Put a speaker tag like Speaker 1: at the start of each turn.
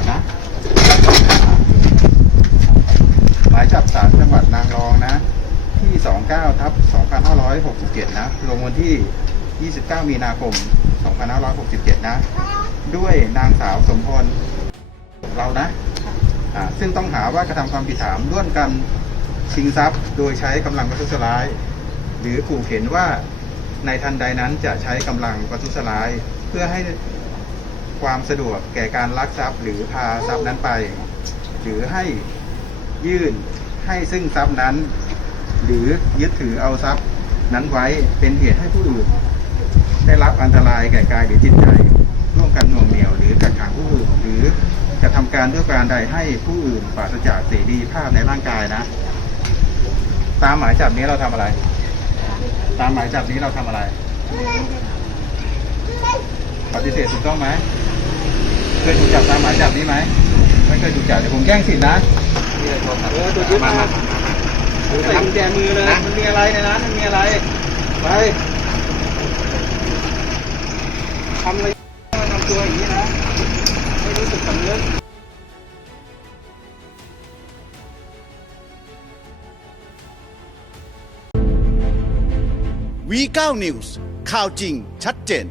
Speaker 1: ดนะ หมายจับศาลจังหวัดนางรองนะ ที่ 29ทับ2567 นะ ลงวันที่ 29 มีนาคม 2567 นะ ด้วยนางสาวสมพรเรานะะซึ่งต้องหาว่ากระทำความผิดฐานร่วมกันชิงทรัพย์ โดยใช้กำลังประทุษร้าย หรือขู่เข็นว่าในทันใดนั้นจะใช้กำลังประทุษร้าย เพื่อให้ ความสะดวกแก่การลักทรัพย์ หรือพาทรัพย์นั้นไป หรือให้ยื่นให้ซึ่งทรัพย์นั้น หรือยึดถือเอาทรัพย์นั้นไว้เป็นเหตุให้ผู้อื่นได้รับอันตรายแก่กายหรือจิตใจ ร่วมกันหน่วงเหนี่ยวหรือกักขังผู้อื่นหรือกระทำการด้วยการใดให้ผู้อื่นปราศจากเสรีภาพในร่างกายนะ ตามหมายจับนี้เราทำอะไร ตามหมายจับนี้เราทำอะไรปฏิเสธถูกต้องไหม เคยถูกจับตามหมายจับนี้ไหมไม่เคยถูกจับเดี๋ยวผมแย่งสิทธินะเออตัวยึดมาดูใส่กุญแจมือเลยมันมีอะไรในนั้นมันมีอะไรไปทำอะไรทำตัวอย่างนี้นะไม่รู้สึกสำนึก
Speaker 2: V9 News ข่าวจริงชัดเจน